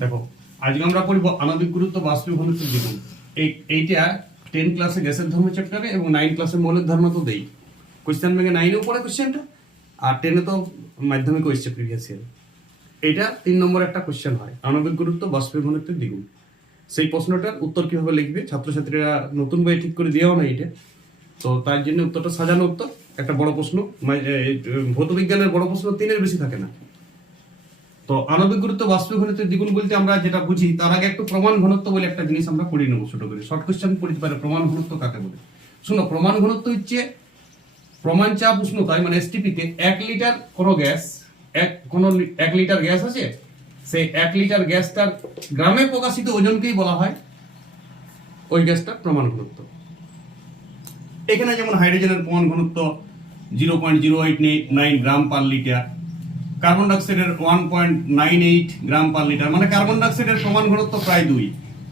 দেখো আজকে আমরা পড়ব আণবিক গুরুত্ব বাষ্পীয় ঘনত্বের দ্বিগুণ। এইটা 10 ক্লাসে গ্যাসের ধর্ম চ্যাপ্টারে এবং 9 ক্লাসে মৌলের ধর্ম তো দেই। কোশ্চেন ব্যাংকে 9 এও পড়ে কোশ্চেনটা, আর 10 এ তো মাধ্যমিক এসছে প্রিভিয়াস ইয়ার। এটা 3 নম্বর একটা কোশ্চেন হয়, আণবিক গুরুত্ব বাষ্পীয় ঘনত্বের দ্বিগুণ। সেই প্রশ্নটার উত্তর কিভাবে লিখবে ছাত্রছাত্রীরা নতুন বই ঠিক করে দিয়েও না এটা, তো তার জন্য উত্তরটা সাজানো উত্তর। একটা বড় প্রশ্ন, ভৌত বিজ্ঞানের বড় প্রশ্ন 3-এর বেশি থাকে না। তো আণবিক গুরুত্ব বাষ্পীয় ঘনত্বের দ্বিগুণ বলতে আমরা যেটা বুঝি, তার আগে একটু প্রমাণ ঘনত্ব বলে একটা জিনিস আমরা পড়ে নেবো ছোট করে। শর্ট কোশ্চেন পড়তে পারে প্রমাণ ঘনত্ব কাকে বলে। শুনো, প্রমাণ ঘনত্ব হচ্ছে প্রমাণ চাপ উষ্ণতায় মানে এসটিপি তে 1 লিটার কোনো গ্যাস, 1 লিটার গ্যাস আছে, সেই 1 লিটার গ্যাসটার গ্রামে প্রকাশিত ওজনকেই বলা হয় ওই গ্যাসটার প্রমাণ ঘনত্ব। এখানে যেমন হাইড্রোজেনের প্রমাণ ঘনত্ব 0.089 গ্রাম পার লিটার, কার্বন ডাইঅক্সাইডের 1.98 গ্রাম পার লিটার, মানে কার্বন ডাইঅক্সাইডের প্রমাণ ঘনত্ব প্রায় 2,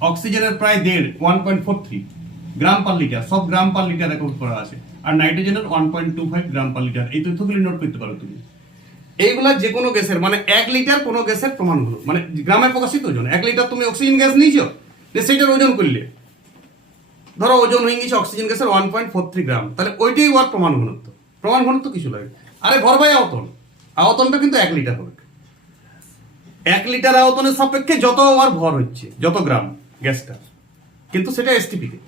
অক্সিজেনের প্রায় 1.43 গ্রাম পার লিটার, সব গ্রাম পার লিটার রেকর্ড করা আছে। আর নাইট্রোজেনের 1.25 গ্রাম পার লিটার। এই তথ্যগুলি নোট করতে পারো তুমি। এইগুলা যে কোনো গ্যাসের মানে 1 লিটার কোনো গ্যাসের প্রমাণ ঘনত্ব মানে গ্রামে প্রকাশিত ওজন। 1 লিটার তুমি অক্সিজেন গ্যাস নিয়েছো, সেইটার ওজন করলে ধরো ওজন হয়ে গেছে অক্সিজেন গ্যাসের 1.43 গ্রাম, তাহলে ওইটাই ওর প্রমাণ ঘনত্ব। প্রমাণ ঘনত্ব কিছু লাগে, আরে ভর বাই আয়তন, আয়তনটা কিন্তু 1 লিটার হবে। 1 লিটার আয়তনের সাপেক্ষে যত ওর ভর হচ্ছে, যত গ্রাম গ্যাসটা, কিন্তু সেটা এসটিপি তে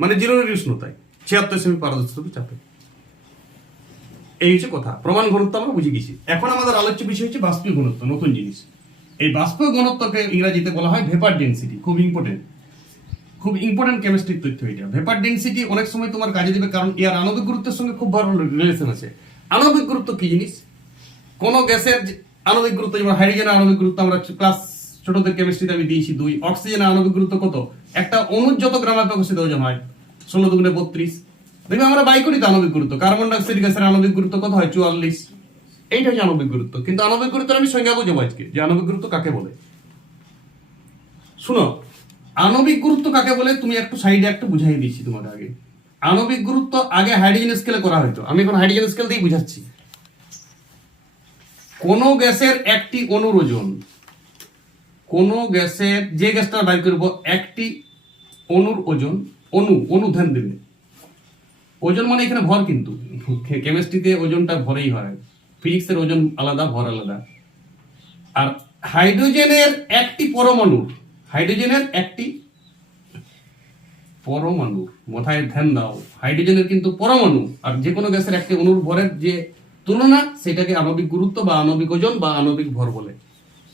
মানে 0 ডিগ্রি উষ্ণতায় 76 সেমি পারদর্শিতা চাপে। এই হচ্ছে কথা। প্রমাণ ঘনত্ব আমরা বুঝে গেছি। এখন আমাদের আলোচ্য বিষয় হচ্ছে বাষ্পীয় ঘনত্ব, নতুন জিনিস। এই বাষ্পীয় ঘনত্বকে ইংরেজিতে বলা হয় ভেপার ডেনসিটি। খুব ইম্পর্টেন্ট কেমিস্ট্রির তথ্য এটা। ভেপার ডেনসিটি অনেক সময় তোমার কাজে দিবে, কারণ এর আণবিক গুরুত্বের সঙ্গে খুব ভালো রিলেশন আছে। আণবিক গুরুত্ব কি জিনিস? কোন গ্যাসের আণবিক গুরুত্ব, যেমন হাইড্রোজেনের আণবিক গুরুত্ব আমরা ক্লাস ছোটদের কেমিস্ট্রিতে আমি দিয়েছি 2। অক্সিজেনের আণবিক গুরুত্ব কত? একটা অণুর যত গ্রামে প্রকাশিত ওজন হয় 16 দুগুণে 32। দেখবে আমরা বাই করি তো আণবিক গুরুত্ব। কার্বন ডাইঅক্সাইড গ্যাসের আণবিক গুরুত্ব কত হয়? 44। এইটা হচ্ছে আণবিক গুরুত্ব। কিন্তু আণবিক গুরুত্বের আমি সংজ্ঞা বুঝাবো আজকে, যে আণবিক গুরুত্ব কাকে বলে। শুনো, আণবিক গুরুত্ব কাকে বলে তুমি একটু সাইডে একটু বুঝাই দিচ্ছি তোমাকে আগে। আণবিক গুরুত্ব আগে হাইড্রোজেন স্কেলে করা হতো, আমি এখন হাইড্রোজেন স্কেল দিয়ে বুঝাচ্ছি। কোন গ্যাসের একটি অণুর ওজন, কোন গ্যাসের যে গ্যাসটা বাই করব একটি অণুর ওজন, অণু ধ্যান দেবে। ওজন মানে এখানে ভর, কিন্তু কেমিস্ট্রিতে ওজনটা ভরেই হয়, ফিজিক্সের ওজন আলাদা, ভর আলাদা। আর হাইড্রোজেনের একটি পরমাণুর, হাইড্রোজেনের একটি পরমাণু, মাথায় ধ্যান দাও, হাইড্রোজেনের কিন্তু পরমাণু আর যে কোনো গ্যাসের একটি অণুর ভরের যে তুলনা, সেটাকে আণবিক গুরুত্ব বা আণবিক ওজন বা আণবিক ভর বলে।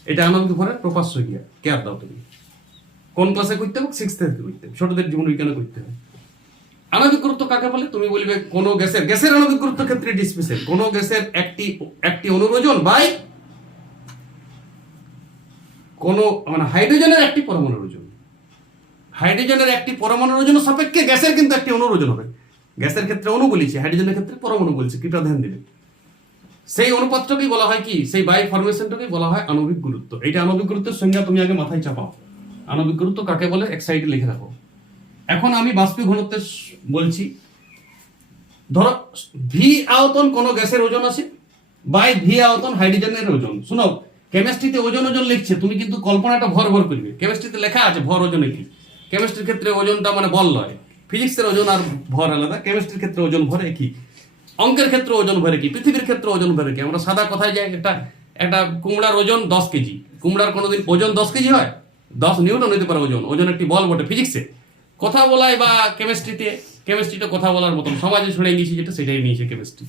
এটা আণবিক ভরের প্রকাশ্য ক্রিয়া। কেয়ার দাও তুমি কোন ক্লাসে করতে হবে? 6 থেকে করতে হবে, ছোটদের জীবন বিজ্ঞানে করতে হবে। আণবিক গুরুত্ব কাকে বলে? তুমি বলবে কোন গ্যাসের আণবিক গুরুত্ব ক্ষেত্রে এটি স্পেশাল। কোন গ্যাসের একটি অণুর ওজন বাই কোন মানে হাইড্রোজেনের একটি পরমাণুর ওজন। হাইড্রোজেনের একটি পরমাণুর ওজন সাপেক্ষে গ্যাসের কিন্তু একটি অণুর ওজন হবে। গ্যাসের ক্ষেত্রে অণু বলেছি, হাইড্রোজেনের ক্ষেত্রে পরমাণু বলছি, কিটা ধ্যান দিবে। সেই অনুপাতটাকেই বলা হয় কি, সেই বাই ফরমেশনটাকেই বলা হয় আণবিক গুরুত্ব। এইটা আণবিক গুরুত্বের সংজ্ঞা তুমি আগে মাথায় চাপাও। আণবিক গুরুত্ব কাকে বলে এক সাইডে লিখে রাখো। এখন আমি বাষ্পীয় ঘনত্বের বলছি। ধরো ভি আয়তন কোন গ্যাসের ওজন আছে বাই ভি আয়তন হাইড্রোজেনের ওজন। শুনো, কেমিস্ট্রিতে ওজন লিখছে, তুমি কিন্তু কল্পনাটা ভর করবে। কেমিস্ট্রিতে লেখা আছে ভর ওজন কি। কেমিস্ট্রির ক্ষেত্রে ওজনটা মানে বল নয়, ফিজিক্সের ওজন আর ভর আলাদা, কেমিস্ট্রির ক্ষেত্রে ওজন ভর একই, অঙ্কের ক্ষেত্রে ওজন ভরে কি, পৃথিবীর ক্ষেত্রে ওজন ভরে কি। আমরা সাদা কথায় যাই, একটা কুমড়ার ওজন 10 কেজি, কুমড়ার কোনোদিন ওজন 10 কেজি হয়? 10 নিউটন হতে পারে ওজন। ওজন একটি বল বটে ফিজিক্সে। কথা বলায় বা কেমিস্ট্রিতে কথা বলার মতন সমাজে ছড়ে গেছি যেটা, সেটাই নিয়েছে কেমিস্ট্রি।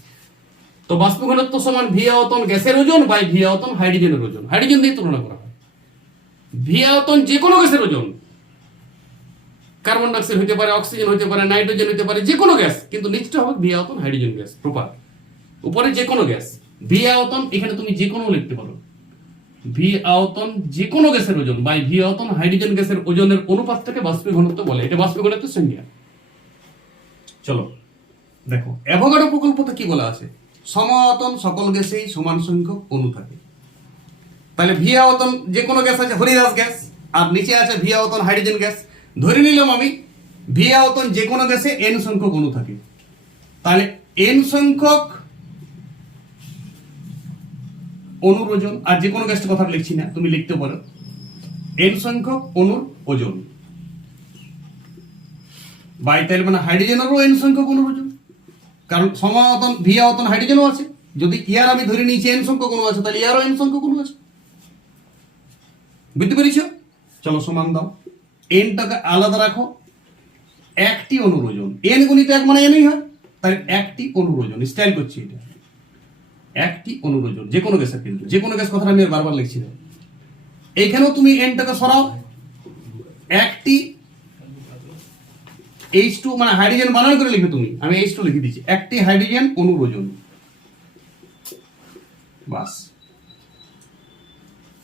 তো বাষ্পীয় ঘনত্ব সমান ভি আয়তন গ্যাসের ওজন বাই ভি আয়তন হাইড্রোজেনের ওজন। হাইড্রোজেন দিয়ে তুলনা করা হয়। ভি আয়তন যে কোনো গ্যাসের ওজন, কার্বন ডাইঅক্সাইড হতে পারে, অক্সিজেন হতে পারে, নাইট্রোজেন হতে পারে, যে কোনো গ্যাস, কিন্তু নিচটা হবে ভি আয়তন হাইড্রোজেন গ্যাস প্রপার। উপরে যে কোনো গ্যাস ভি আয়তন, এখানে তুমি যে কোনো লিখতে পারো। ভি আয়তন যে কোনো গ্যাসের ওজন বাই ভি আয়তন হাইড্রোজেন গ্যাসের ওজনের অনুপাতটাকে বাষ্পীয় ঘনত্ব বলে। এটা বাষ্পীয় ঘনত্বের সংজ্ঞা। চলো দেখো, অ্যাভোগাড্রো প্রকল্পতে কি বলা আছে? সমায়তন সকল গ্যাসেই সমান সংখ্যক অণু থাকে। তাহলে ভি আয়তন যে কোনো গ্যাস আছে হরিদাস গ্যাস, আর নিচে আছে ভি আয়তন হাইড্রোজেন গ্যাস। ধরে নিলাম আমি ভি আয়তন যে কোনো গ্যাসে এন সংখ্যক অণু থাকে। তাহলে এন সংখ্যক অণুর ওজন, আর যে কোনো গ্যাসের কথা লিখছি না, তুমি লিখতে পারো n সংখ্যক অণুর ওজন বাই, তাহলে মানে হাইড্রোজেনেরও n সংখ্যক অণুর ওজন, কারণ সমায়তন ভি আয়তন হাইড্রোজেনও আছে। যদি ইয়ার আমি ধরে নিয়েছি n সংখ্যক অণু আছে, তাহলে ইয়ারও n সংখ্যক অণু আছে। বুঝতে পেরেছ? চলো সমান দাও, এনটাকে আলাদা রাখো, একটি অণুর ওজন, n গুণিত 1 মানে nই হয়, তাহলে একটি অণুর ওজন, স্টাইল করছি এটা, একটি অণুর ওজন যে কোনো গ্যাসের, কিন্তু যে কোনো গ্যাস কথাটা আমি বারবার লিখছি না। এইখানেও তুমি এনটাকে সরাও, একটি H2 মানে হাইড্রোজেন বানান করে লিখবে তুমি, আমি H2 লিখে দিচ্ছি, একটি হাইড্রোজেন অণুর ওজন, বাস।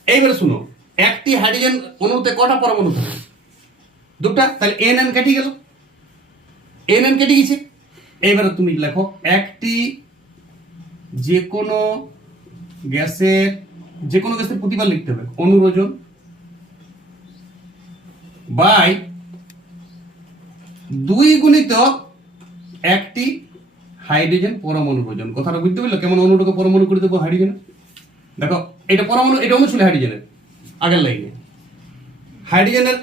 এইবারে শুনো, একটি হাইড্রোজেন অণুতে কটা পরমাণু থাকে? দুটা, তাহলে NN কেটে গেল, NN কেটে গেছে। এইবারে তুমি লেখো একটি যে কোনো গ্যাসের, যে কোনো গ্যাসের প্রতিবার লিখতে হবে অণুর ওজন বাই 2 গুণিত একটি হাইড্রোজেন পরমাণুর ওজন। কথাটা বুঝতে পারলো কেমন? অণুটাকে পরমাণু করে দেবো হাইড্রোজেন। দেখো এটা পরমাণু, এটা অণু ছিল হাইড্রোজেনের আগের লাইনে, হাইড্রোজেনের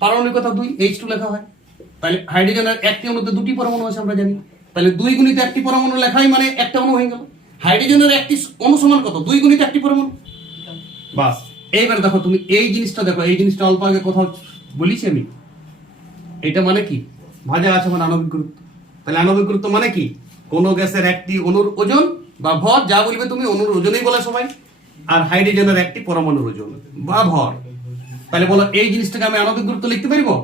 পারমাণবিকতা 2, H2 লেখা হয়, তাহলে হাইড্রোজেনের একটি অণুতে দুটি পরমাণু আছে আমরা জানি, তাহলে 2 গুণিত একটি পরমাণু লেখাই মানে একটা অণু হয়ে গেল। হাইড্রোজেনের একটি অণু সমান কত? 2 গুণিত একটি পরমাণু, বাস। এইবার দেখো তুমি এই জিনিসটা দেখো, এই জিনিসটা অল্প আগে কোথাও বলেছি আমি, এটা মানে কি? ভাজা আছে মানে আণবিক গুরুত্ব। তাহলে আণবিক গুরুত্ব মানে কি? কোন গ্যাসের একটি অণুর ওজন বা ভর, যা বলবে তুমি, অণুর ওজনই বলে সবাই, আর হাইড্রোজেনের একটি পরমাণুর ওজন বা ভর। তাহলে বলো এই জিনিসটাকে আমি আণবিক গুরুত্ব লিখতে পারবো?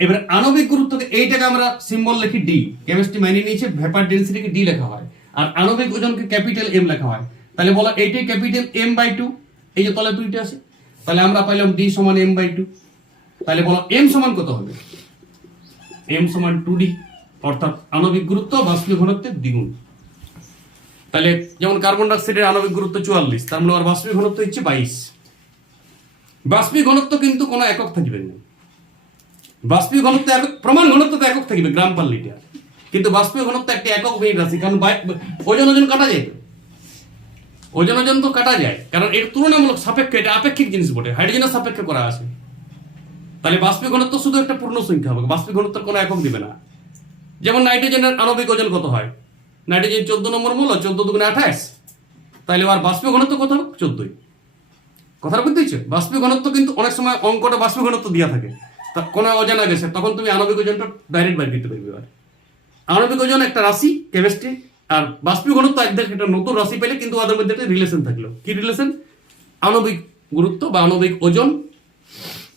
এবার আণবিক গুরুত্বকে এইটাকে আমরা সিম্বল লিখি ডি, কেমিস্ট্রি মাইনে নিয়েছে ভেপার ডেনসিটিকে ডি লেখা হয়, আর আণবিক ওজনকে ক্যাপিটাল এম লেখা হয়। তাহলে বলো এইটাই ক্যাপিটাল এম বাই 2, এই যে তলে 2টা আছে, তাহলে আমরা পাইলাম ডি সমান এম বাই 2। তাহলে বলো এম সমান কত হবে? এম সমান 2D, অর্থাৎ আণবিক গুরুত্ব বাষ্পীয় ঘনত্বের দ্বিগুণ। তাহলে যেমন কার্বন ডাইঅক্সাইডের আণবিক গুরুত্ব 44, তার মানে আর বাষ্পীয় ঘনত্ব হচ্ছে 22। বাষ্পীয় ঘনত্ব কিন্তু কোনো একক থাকবে না, বাষ্পীয় ঘনত্ব প্রমাণ ঘনত্ব তো একক থাকবে গ্রাম পার লিটার, কিন্তু বাষ্পীয় ঘনত্ব একটা একক বেড রাশি, কারণ ওজন কাটা যায়, ওজন তো কাটা যায়, কারণ এর তুলনামূলক সাপেক্ষ, এটা আপেক্ষিক জিনিস বটে, হাইড্রোজেনের সাপেক্ষে করা আছে। তাহলে বাষ্পীয় ঘনত্ব শুধু একটা পূর্ণ সংখ্যা হবে, বাষ্পীয় ঘনত্বের কোনো একক দিবে না। যেমন নাইট্রোজেনের আণবিক ওজন কত হয়? নাইট্রোজেন 14 নম্বর মূল, 14 দুগুণে 28, তাহলে আর বাষ্পীয় ঘনত্ব কত হবে? 14। কথাটা বুঝতে দিচ্ছ? বাষ্পীয় ঘনত্ব কিন্তু অনেক সময় অঙ্কটা বাষ্পীয় ঘনত্ব দেওয়া থাকে, তা কোনো অজানা গেছে, তখন তুমি আণবিক ওজনটা ডাইরেক্ট বাইর করতে পারবে। এবার আণবিক ওজন একটা রাশি কেমিস্ট্রি, আর বাষ্পীয় ঘনত্ব একটা নতুন রাশি পেলে কিন্তু ওদের মধ্যে একটা রিলেশন থাকলো। কি রিলেশন? আণবিক গুরুত্ব বা আণবিক ওজন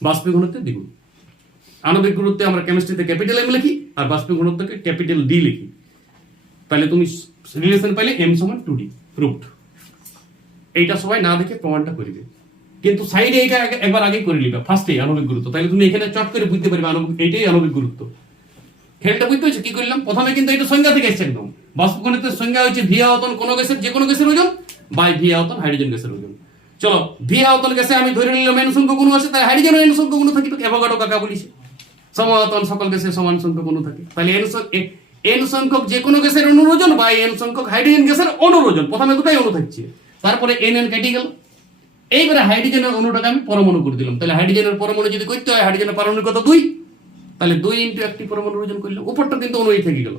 বাষ্পীয় ঘনত্বের দ্বিগুণ। আণবিক গুরুত্বে আমরা কেমিস্ট্রিতে ক্যাপিটাল এম লিখি, আর বাষ্পীয় ঘনত্বকে ক্যাপিটাল ডি লিখি। তাহলে তুমি রিলেশন পাইলে এম সমান 2D, প্রুভড। এইটা সবাই না দেখে প্রমাণটা করবে, কিন্তু সাইডে এইটা একবার আগে করে নিবে ফার্স্টে আণবিক গুরুত্ব, তাহলে তুমি এখানে চট করে বুঝতে পারবে এইটাই আণবিক গুরুত্ব। খেলটা বুঝতে হচ্ছে কি করলাম? প্রথমে কিন্তু এটা সংজ্ঞা থেকে এসছে একদম, বাষ্প ঘনত্বের সংজ্ঞা হচ্ছে ভি আয়তন কোন গ্যাসের, যে কোনো গ্যাসের ওজন বাই ভি আয়তন হাইড্রোজেন গ্যাসের ওজন। চলো ভি আয়তন গ্যাসে আমি ধরে নিলাম এন সংখ্যক অণু আছে, তাই হাইড্রোজেনের এন সংখ্যক অণু থাকে, অ্যাভোগাড্রো কাকা বলিছে সমায়তন সকল গ্যাসের সমান সংখ্যক অণু থাকে। তাহলে এন সংখ্যক যে কোনো গ্যাসের অণুর ওজন বা এন সংখ্যক হাইড্রোজেন গ্যাসের অণুর ওজন, প্রথমে দুটাই অণু থাকছে, তারপরে এন কেটে গেল। এইবারে হাইড্রোজেনের অণুটাকে আমি পরমাণু করে দিলাম, তাহলে হাইড্রোজেনের পরমাণু যদি করতে হয়, হাইড্রোজেনের পারমাণবিক কত 2, তাহলে 2 ইন্টু একটি পরমাণুর ওজন করলে উপরটা কিন্তু অণুই থেকে গেল।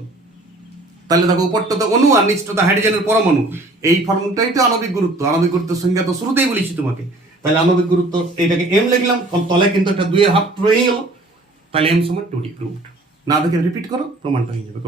তাহলে দেখো উপরটা তো অণু আর নিচটা তো হাইড্রোজেনের পরমাণু, এই ফর্মটাই তো আণবিক গুরুত্ব। আণবিক গুরুত্বের সংজ্ঞা তো শুরুতেই বলেছি তোমাকে। তাহলে আণবিক গুরুত্ব এইটাকে এম লিখলাম, তলে কিন্তু একটা 2 এর হাফ রয়ে গেল, তাহলে এম সমান 2D, প্রুভড। না দেখে রিপিট করো, প্রমাণটা হয়ে যাবে।